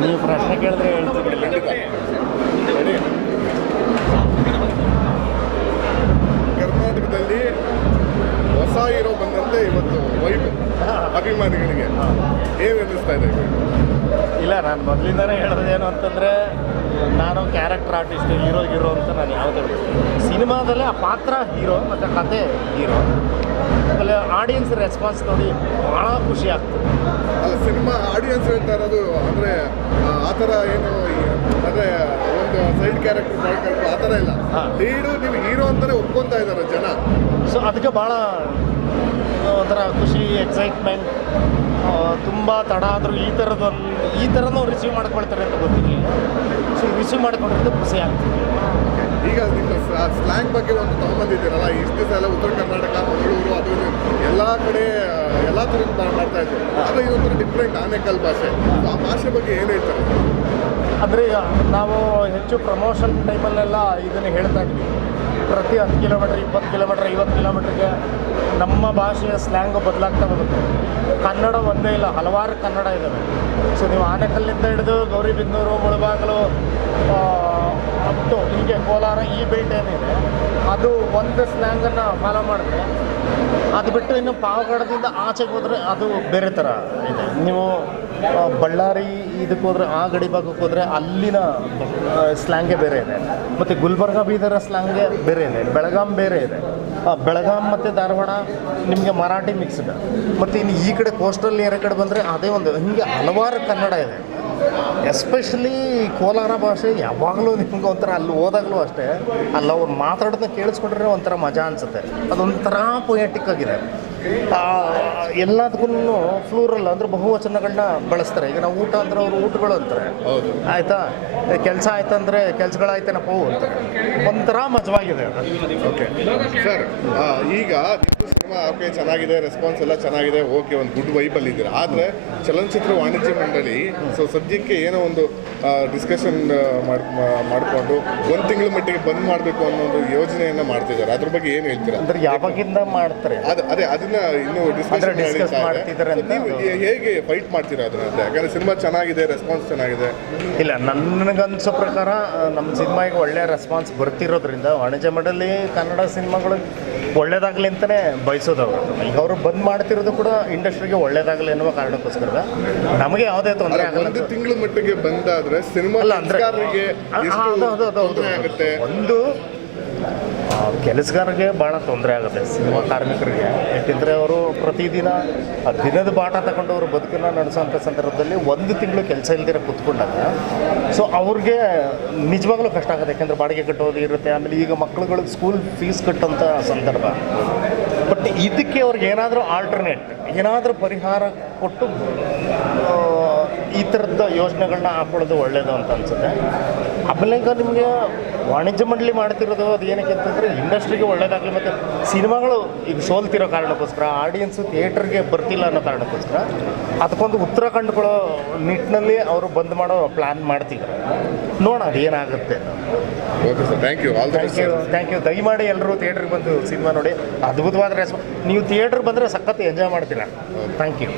ನೀವು ಪ್ರಶ್ನೆ ಕೇಳಿದ್ರೆ ಹೇಳ್ತೀನಿ ಅಭಿಮಾನಿಗಳಿಗೆ ಏನು ಅನ್ನಿಸ್ತಾ ಇದೆ? ಇಲ್ಲ ನಾನು ಮೊದಲಿಂದನೇ ಏನು ಅಂತಂದರೆ ನಾನು ಕ್ಯಾರೆಕ್ಟರ್ ಆರ್ಟಿಸ್ಟ್ ಹೀರೋ ಹೀರೋ ಅಂತ ನಾನು ಯಾವುದೇ ಸಿನಿಮಾದಲ್ಲೇ ಆ ಪಾತ್ರ ಹೀರೋ ಮತ್ತು ಕತೆ ಹೀರೋ ಆಮೇಲೆ ಆಡಿಯನ್ಸ್ ರೆಸ್ಪಾನ್ಸ್ ನೋಡಿ ಭಾಳ ಖುಷಿ ಆಗ್ತದೆ. ಅಲ್ಲ ಸಿನಿಮಾ ಆಡಿಯನ್ಸ್ ಹೇಳ್ತಾ ಇರೋದು ಅಂದರೆ ಆ ಥರ ಏನು ಅಂದರೆ ಒಂದು ಸೈಡ್ ಕ್ಯಾರೆಕ್ಟರ್ ಮಾಡ್ಕೊಂಡು ಆ ಥರ ಇಲ್ಲ. ಲೀಡು ನೀವು ಹೀರೋ ಅಂತಲೇ ಒಪ್ಕೊತಾ ಇದ್ದಾರೆ ಜನ. ಸೊ ಅದಕ್ಕೆ ಭಾಳ ಒಂಥರ ಖುಷಿ ಎಕ್ಸೈಟ್ಮೆಂಟ್ ತುಂಬ ತಡ ಆದರೂ ಈ ಥರದೊಂದು ಈ ಥರನೂ ರಿಸೀವ್ ಮಾಡ್ಕೊಳ್ತಾರೆ ಅಂತ ಗೊತ್ತಿರಲಿಲ್ಲ. ಸೊ ರಿಸೀವ್ ಮಾಡ್ಕೊಂಡಿದ್ದು ಖುಷಿ ಆಗ್ತದೆ. ಈಗ ನಿಮ್ಮ ಸ್ಲ್ಯಾಂಗ್ ಬಗ್ಗೆ ಒಂದು ತಗೊಂಬಂದಿದ್ದೀರಲ್ಲ ಇಷ್ಟು ದಿವಸ ಎಲ್ಲ ಉತ್ತರ ಕರ್ನಾಟಕ ಮಂಗಳೂರು ಅದು ಎಲ್ಲ ಕಡೆ ಎಲ್ಲ ಥರದ ಮಾಡ್ತಾ ಇದ್ದೀವಿ ಆದರೆ ಇದೊಂಥರ ಡಿಫ್ರೆಂಟ್ ಆನೇಕಲ್ ಭಾಷೆ. ಆ ಭಾಷೆ ಬಗ್ಗೆ ಏನು ಹೇಳ್ತಾರೆ? ಅಂದರೆ ಈಗ ನಾವು ಹೆಚ್ಚು ಪ್ರಮೋಷನ್ ಟೈಮಲ್ಲೆಲ್ಲ ಇದನ್ನು ಹೇಳ್ತಾ ಇದ್ವಿ. ಪ್ರತಿ ಹತ್ತು ಕಿಲೋಮೀಟ್ರ್ ಇಪ್ಪತ್ತು ಕಿಲೋಮೀಟ್ರ್ ಐವತ್ತು ಕಿಲೋಮೀಟ್ರಿಗೆ ನಮ್ಮ ಭಾಷೆಯ ಸ್ಲ್ಯಾಂಗು ಬದಲಾಗ್ತಾ ಹೋಗುತ್ತೆ ಕನ್ನಡ ಒಂದೇ ಇಲ್ಲ, ಹಲವಾರು ಕನ್ನಡ ಇದ್ದಾವೆ ಸೊ ನೀವು ಆನೆಕಲ್ಲಿಂದ ಹಿಡಿದು ಗೌರಿಬಿದನೂರು, ಮುಳಬಾಗಿಲು ಅಪ್ಟು ಹೀಗೆ ಕೋಲಾರ ಈ ಬೆಲ್ಟ್ ಏನಿದೆ, ಅದು ಒಂದು ಸ್ಲ್ಯಾಂಗನ್ನು ಫಾಲೋ ಮಾಡಿದ್ರೆ ಅದು ಬಿಟ್ಟು ಇನ್ನು ಪಾವಗಡದಿಂದ ಆಚೆಗೆ ಹೋದರೆ ಅದು ಬೇರೆ ಥರ ಇದೆ. ನೀವು ಬಳ್ಳಾರಿ ಇದಕ್ಕೆ ಹೋದರೆ, ಆ ಗಡಿ ಭಾಗಕ್ಕೆ ಹೋದರೆ ಅಲ್ಲಿನ ಸ್ಲ್ಯಾಂಗೇ ಬೇರೆ ಇದೆ. ಮತ್ತು ಗುಲ್ಬರ್ಗ ಬೀದರ ಸ್ಲ್ಯಾಂಗೇ ಬೇರೆ ಇದೆ. ಬೆಳಗಾಂ ಬೇರೆ ಇದೆ. ಬೆಳಗಾಂ ಮತ್ತು ಧಾರವಾಡ ನಿಮಗೆ ಮರಾಠಿ ಮಿಕ್ಸ್ಡ್ ಮತ್ತು ಇನ್ನು ಈ ಕಡೆ ಕೋಸ್ಟಲ್ ಏರಿಯಾ ಕಡೆ ಬಂದರೆ ಅದೇ ಒಂದು ಹೀಗೆ ಹಲವಾರು ಕನ್ನಡ ಇದೆ. ಎಸ್ಪೆಷಲಿ ಕೋಲಾರ ಭಾಷೆ ಯಾವಾಗಲೂ ನಿಮ್ಗೆ ಒಂಥರ ಅಲ್ಲಿ ಹೋದಾಗಲೂ ಅಷ್ಟೇ ಅಲ್ಲಿ ಅವ್ರು ಮಾತಾಡೋದನ್ನ ಕೇಳಿಸ್ಕೊಂಡ್ರೆ ಒಂಥರ ಮಜಾ ಅನಿಸುತ್ತೆ. ಅದೊಂಥರ ಪೊಯೆಟಿಕ್ ಆಗಿದೆ. ಎಲ್ಲದಕ್ಕೂ ಫ್ಲೂರಲ್ ಅಂದರೆ ಬಹುವಚನಗಳನ್ನ ಬಳಸ್ತಾರೆ. ಈಗ ನಾವು ಊಟ ಅಂದ್ರೆ ಅವರು ಊಟಗಳು ಅಂತಾರೆ. ಹೌದು. ಆಯಿತಾ? ಕೆಲಸ ಆಯ್ತಂದ್ರೆ ಕೆಲ್ಸಗಳಾಯ್ತೇನಪ್ಪ ಅಂತಾರೆ. ಒಂಥರ ಮಜವಾಗಿದೆ ಓಕೆ ಸರ್ ಈಗ ನಿಮ್ಮದು ಸಿನಿಮಾ ಓಕೆ ಚೆನ್ನಾಗಿದೆ ರೆಸ್ಪಾನ್ಸ್ ಎಲ್ಲ ಚೆನ್ನಾಗಿದೆ ಓಕೆ ಒಂದು ಗುಡ್ ವೈಬಲ್ಲಿ ಇದ್ದೀರಾ. ಆದರೆ ಚಲನಚಿತ್ರ ವಾಣಿಜ್ಯ ಮಂಡಳಿ ಸೊ ಸದ್ಯಕ್ಕೆ ಏನೋ ಒಂದು ಡಿಸ್ಕಷನ್ ಮಾಡಿಕೊಂಡು ಒಂದು ತಿಂಗಳ ಮಟ್ಟಿಗೆ ಬಂದ್ ಮಾಡಬೇಕು ಅನ್ನೋ ಒಂದು ಯೋಜನೆಯನ್ನು ಮಾಡ್ತಿದ್ದಾರೆ. ಅದ್ರ ಬಗ್ಗೆ ಏನು ಹೇಳ್ತೀರಾ? ಅಂದ್ರೆ ಯಾವಾಗಿಂದ ಮಾಡ್ತಾರೆ? ಅದು ಅದೇ ಅದನ್ನ ಇನ್ನೂ ಡಿಸ್ಕಷನ್ ಹೇಗೆ ಫೈಟ್ ಮಾಡ್ತೀರಾ ಅದನ್ನ ಯಾಕಂದ್ರೆ ಸಿನಿಮಾ ಚೆನ್ನಾಗಿದೆ ರೆಸ್ಪಾನ್ಸ್ ಚೆನ್ನಾಗಿದೆ. ಇಲ್ಲ ನನಗನ್ಸೋ ಪ್ರಕಾರ ನಮ್ಮ ಸಿನಿಮಾಗೆ ಒಳ್ಳೆ ರೆಸ್ಪಾನ್ಸ್ ಬರ್ತಿರೋದ್ರಿಂದ ವಾಣಿಜ್ಯ ಮಂಡಳಿ ಕನ್ನಡ ಸಿನಿಮಾಗಳು ಒಳ್ಳೇದಾಗಲಿ ಅಂತಲೇ ಬಯಸೋದು ಅವರು ಈಗ ಅವರು ಬಂದ್ ಮಾಡ್ತಿರೋದು ಕೂಡ ಇಂಡಸ್ಟ್ರಿಗೆ ಒಳ್ಳೇದಾಗಲಿ ಎನ್ನುವ ಕಾರಣಕ್ಕೋಸ್ಕರ. ನಮಗೆ ಯಾವುದೇ ತೊಂದರೆ ಆಗಲ್ಲ ಒಂದು ತಿಂಗಳ ಮಟ್ಟಿಗೆ ಬಂದಾದ್ರೆ ಸಿನಿಮಾ ಅಲ್ಲ, ಅಂದ್ರೆ- ಕೆಲಸಗಾರರಿಗೆ ಕೆಲಸಗಾರರಿಗೆ ಭಾಳ ತೊಂದರೆ ಆಗುತ್ತೆ. ಸಿನಿಮಾ ಕಾರ್ಮಿಕರಿಗೆ. ಯಾಕೆಂದರೆ ಅವರು ಪ್ರತಿದಿನ ಆ ದಿನದ ಬಾಟ ತಗೊಂಡು ಅವರು ಬದುಕನ್ನು ನಡೆಸೋಂಥ ಸಂದರ್ಭದಲ್ಲಿ ಒಂದು ತಿಂಗಳು ಕೆಲಸ ಇಲ್ದಿರ ಕೂತ್ಕೊಂಡಾಗ, ಸೊ ಅವ್ರಿಗೆ ನಿಜವಾಗ್ಲೂ ಕಷ್ಟ ಆಗುತ್ತೆ. ಯಾಕೆಂದರೆ ಬಾಡಿಗೆ ಕಟ್ಟೋದು ಇರುತ್ತೆ. ಆಮೇಲೆ ಈಗ ಮಕ್ಳುಗಳಿಗೆ ಸ್ಕೂಲ್ ಫೀಸ್ ಕಟ್ಟೋಂಥ ಸಂದರ್ಭ. ಬಟ್ ಇದಕ್ಕೆ ಅವ್ರಿಗೆ ಏನಾದರೂ ಆಲ್ಟರ್ನೇಟ್ ಏನಾದರೂ ಪರಿಹಾರ ಕೊಟ್ಟು ಈ ಥರದ ಯೋಜನೆಗಳನ್ನ ಹಾಕೊಳ್ಳೋದು ಒಳ್ಳೆಯದು ಅಂತ ಅನ್ಸುತ್ತೆ. ಆಮೇಲೆ ಈಗ ನಿಮಗೆ ವಾಣಿಜ್ಯ ಮಂಡಳಿ ಮಾಡ್ತಿರೋದು ಅದು ಏನಕ್ಕೆ ಅಂತಂದರೆ ಇಂಡಸ್ಟ್ರಿಗೆ ಒಳ್ಳೇದಾಗಲಿ ಮತ್ತು ಸಿನಿಮಾಗಳು ಈಗ ಸೋಲ್ತಿರೋ ಕಾರಣಕ್ಕೋಸ್ಕರ ಆಡಿಯನ್ಸು ಥಿಯೇಟರ್ಗೆ ಬರ್ತಿಲ್ಲ ಅನ್ನೋ ಕಾರಣಕ್ಕೋಸ್ಕರ ಅದಕ್ಕೊಂದು ಉತ್ತರ ಕಂಡುಕೊಳ್ಳೋ ನಿಟ್ಟಿನಲ್ಲಿ ಅವರು ಬಂದ್ ಮಾಡೋ ಪ್ಲ್ಯಾನ್ ಮಾಡ್ತಿದ್ದಾರೆ. ನೋಡೋಣ ಅದು ಏನಾಗುತ್ತೆ okay sir thank you all thank you thank you ದಯಮಾಡಿ ಎಲ್ಲರೂ ಥಿಯೇಟ್ರಿಗೆ ಬಂದು ಸಿನಿಮಾ ನೋಡಿ. ಅದ್ಭುತವಾದ ರೆಸ್ಪಾನ್ಸ್ ನೀವು ಥಿಯೇಟರ್ ಬಂದರೆ ಸಖತ್ ಎಂಜಾಯ್ ಮಾಡ್ತೀರಾ. Thank you